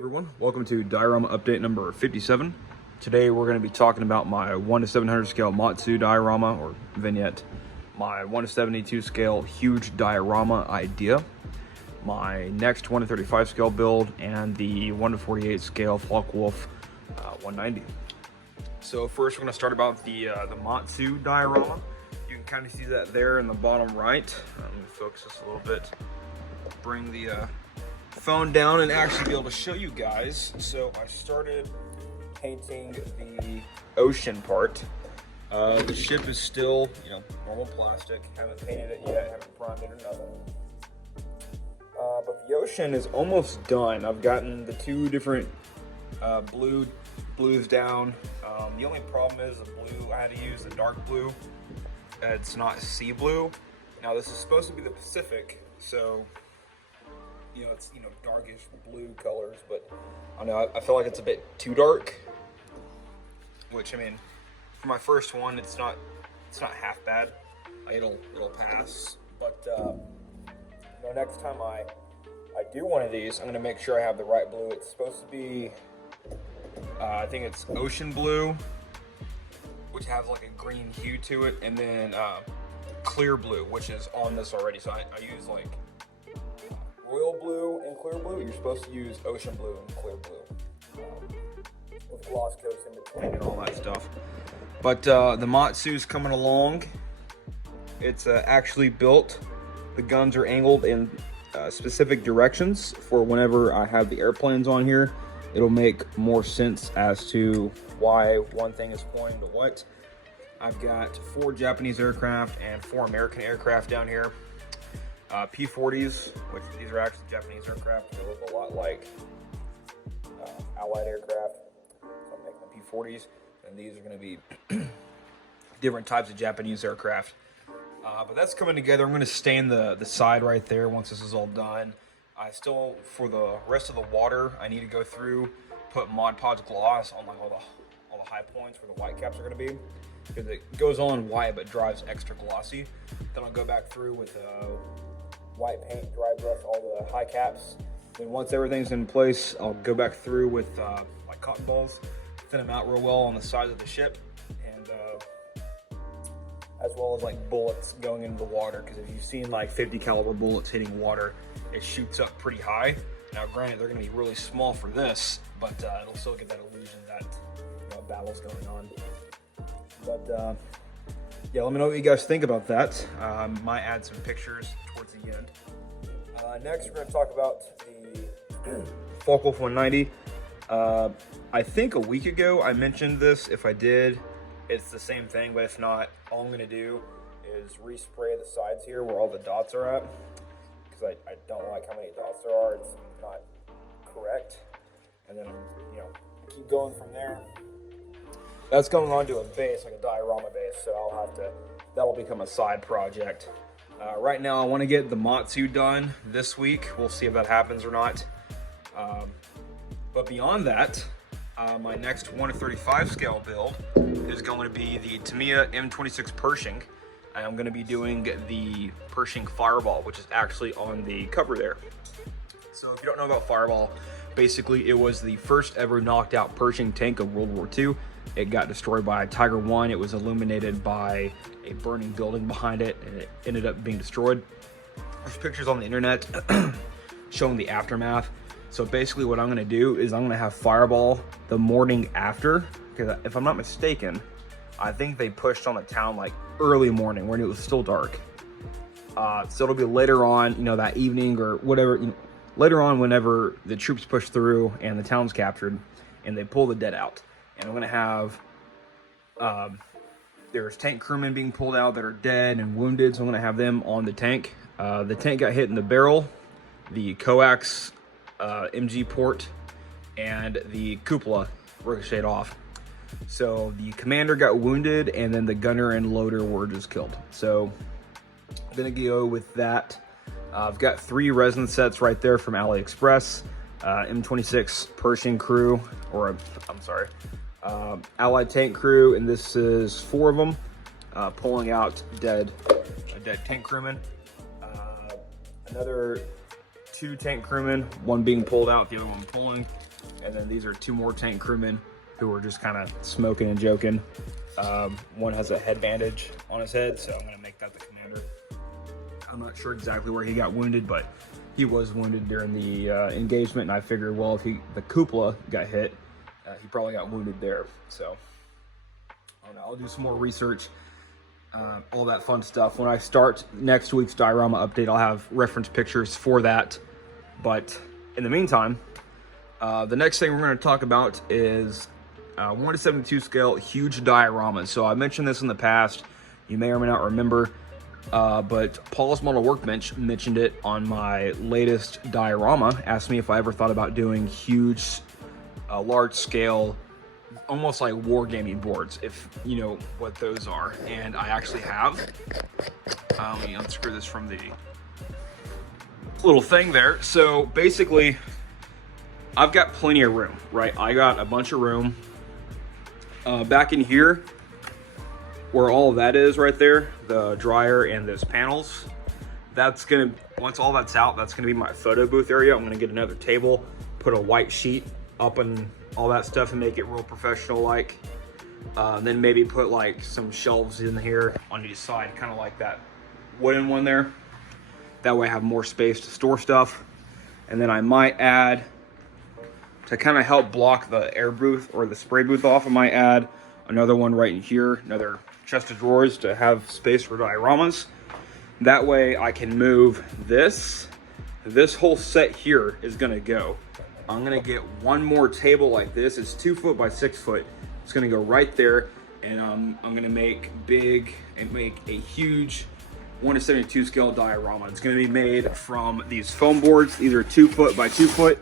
Everyone, welcome to diorama update number 57. Today we're going to be talking about my 1:700 scale Matsu diorama or vignette, my 1:72 scale huge diorama idea, my next 1:35 scale build, and the 1:48 scale Focke-Wulf 190. So first we're going to start about the Matsu diorama. You can kind of see that there in the bottom right. Let me focus this a little bit. Bring the phone down and actually be able to show you guys. So I started painting the ocean part. The ship is still, normal plastic. Haven't painted it yet, haven't primed it or nothing. But the ocean is almost done. I've gotten the two different blues down. The only problem is the blue, I had to use the dark blue. It's not sea blue. Now this is supposed to be the Pacific, so it's darkish blue colors, but I don't know, I feel like it's a bit too dark, which, I mean, for my first one, it's not half bad. It'll pass, but next time I do one of these, I'm gonna make sure I have the right blue. It's supposed to be I think it's ocean blue, which has like a green hue to it, and then clear blue, which is on this already. So I use like royal blue and clear blue. You're supposed to use ocean blue and clear blue with gloss coats in between and all that stuff. But the Matsu's coming along. It's actually built. The guns are angled in specific directions for whenever I have the airplanes on here. It'll make more sense as to why one thing is pointing to what. I've got 4 Japanese aircraft and 4 American aircraft down here. P-40s, which these are actually Japanese aircraft. They look a lot like Allied aircraft. So I'm making the P-40s, and these are going to be different types of Japanese aircraft. But that's coming together. I'm going to stain the side right there once this is all done. I still, for the rest of the water, I need to go through, put Mod Podge gloss on like all the high points where the white caps are going to be, because it goes on white but drives extra glossy. Then I'll go back through with white paint, dry brush all the high caps. Then once everything's in place, I'll go back through with like cotton balls, thin them out real well on the sides of the ship, and as well as like bullets going into the water, because if you've seen like 50 caliber bullets hitting water, it shoots up pretty high. Now granted, they're going to be really small for this, but it'll still get that illusion that a battle's going on. But yeah, let me know what you guys think about that. Might add some pictures towards the end. Next, we're going to talk about the Focke-Wulf 190. I think a week ago I mentioned this. If I did, it's the same thing, but if not, all I'm going to do is respray the sides here where all the dots are at, because I don't like how many dots there are. It's not correct. And then, keep going from there. That's going on to a base, like a diorama base, so that'll become a side project. Right now I want to get the Matsu done this week. We'll see if that happens or not. But beyond that, my next 1:35 scale build is going to be the Tamiya M26 Pershing. I'm going to be doing the Pershing Fireball, which is actually on the cover there. So if you don't know about Fireball, basically it was the first ever knocked out Pershing tank of World War II. It got destroyed by Tiger I. It was illuminated by a burning building behind it, and it ended up being destroyed. There's pictures on the internet showing the aftermath. So basically what I'm going to do is I'm going to have Fireball the morning after, because if I'm not mistaken, I think they pushed on the town like early morning when it was still dark. So it'll be later on, that evening or whatever, later on whenever the troops push through and the town's captured and they pull the dead out. And I'm going to have, there's tank crewmen being pulled out that are dead and wounded, so I'm going to have them on the tank. The tank got hit in the barrel, the coax MG port, and the cupola ricocheted off. So the commander got wounded, and then the gunner and loader were just killed. So I'm going to go with that. I've got 3 resin sets right there from AliExpress. M26 Pershing crew, or I'm sorry, Allied tank crew, and this is 4 of them pulling out a dead tank crewman. Another 2 tank crewmen, one being pulled out, the other one pulling. And then these are 2 more tank crewmen who are just kind of smoking and joking. One has a head bandage on his head, so I'm gonna make that the commander. I'm not sure exactly where he got wounded, but he was wounded during the engagement, and I figured, well, if the cupola got hit, he probably got wounded there. So I don't know, I'll do some more research, all that fun stuff. When I start next week's diorama update, I'll have reference pictures for that. But in the meantime, the next thing we're going to talk about is 1:72 scale huge dioramas. So I mentioned this in the past, you may or may not remember, but Paul's Model Workbench mentioned it on my latest diorama, asked me if I ever thought about doing huge, large scale, almost like wargaming boards, if you know what those are. And I actually have. Let me unscrew this from the little thing there. So basically, I've got plenty of room, right? I got a bunch of room. Back in here, where all of that is right there, the dryer and those panels, that's gonna, once all that's out, that's gonna be my photo booth area. I'm gonna get another table, put a white sheet up and all that stuff and make it real professional like. Then maybe put like some shelves in here on each side, kind of like that wooden one there. That way I have more space to store stuff. And then I might add, to kind of help block the air booth or the spray booth off, I might add another one right in here, another chest of drawers to have space for dioramas. That way I can move this. This whole set here is gonna go. I'm gonna get one more table like this. It's 2 foot by 6 foot. It's gonna go right there, and I'm gonna make a huge 1:72 scale diorama. It's gonna be made from these foam boards. These are 2 foot by 2 foot.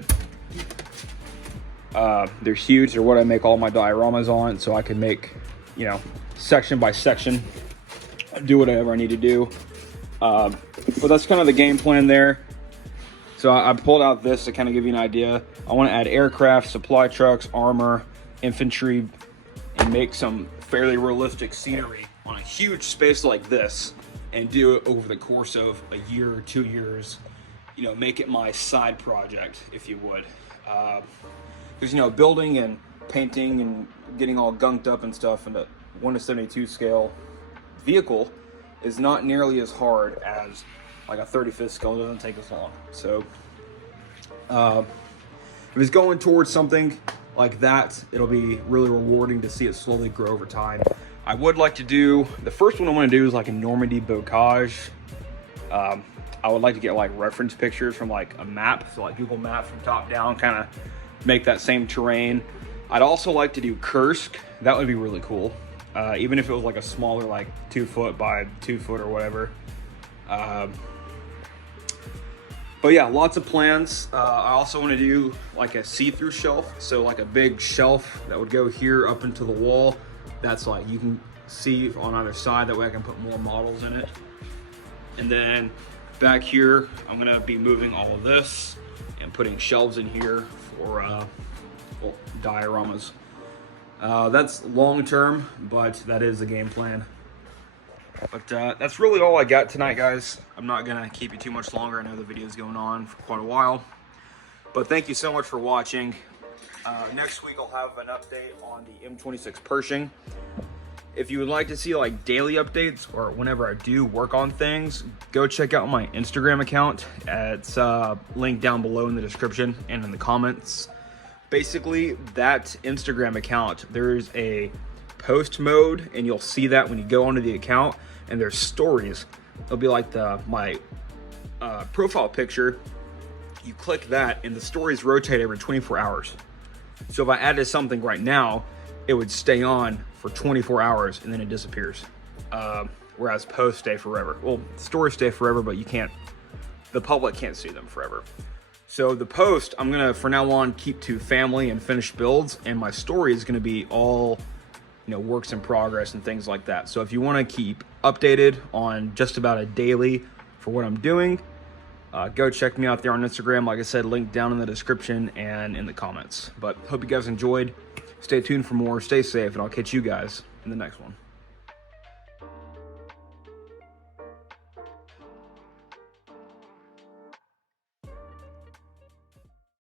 They're huge. They're what I make all my dioramas on, so I can make, you know, section by section, do whatever I need to do. But that's kind of the game plan there. So I pulled out this to kind of give you an idea. I want to add aircraft, supply trucks, armor, infantry, and make some fairly realistic scenery on a huge space like this, and do it over the course of a year or 2 years. You know, make it my side project, if you would. Because, you know, building and painting and getting all gunked up and stuff in a 1:72 scale vehicle is not nearly as hard as like a 35th scale. It doesn't take as long. So if it's going towards something like that, it'll be really rewarding to see it slowly grow over time. I would like to do, the first one I want to do is like a Normandy bocage. I would like to get like reference pictures from like a map, so like Google Maps from top down, kind of make that same terrain. I'd also like to do Kursk. That would be really cool. Even if it was like a smaller, like 2 foot by 2 foot or whatever. But yeah, lots of plans. I also want to do like a see-through shelf. So like a big shelf that would go here up into the wall. That's like, you can see on either side. That way I can put more models in it. And then back here, I'm gonna be moving all of this and putting shelves in here for well, dioramas. That's long term, but that is the game plan. But that's really all I got tonight, guys. I'm not gonna keep you too much longer. I know the video's going on for quite a while, but thank you so much for watching. Next week I'll have an update on the M26 Pershing. If you would like to see like daily updates or whenever I do work on things, go check out my Instagram account. It's linked down below in the description and in the comments. Basically, that Instagram account, there's a post mode, and you'll see that when you go onto the account, and there's stories. It'll be like my profile picture. You click that, and the stories rotate every 24 hours. So if I added something right now, it would stay on for 24 hours and then it disappears. Whereas posts stay forever. Well, stories stay forever, but the public can't see them forever. So the post, I'm gonna, for now on, keep to family and finished builds, and my story is gonna be all, you know, works in progress and things like that. So if you wanna keep updated on just about a daily for what I'm doing, go check me out there on Instagram. Like I said, link down in the description and in the comments. But hope you guys enjoyed. Stay tuned for more, stay safe, and I'll catch you guys in the next one.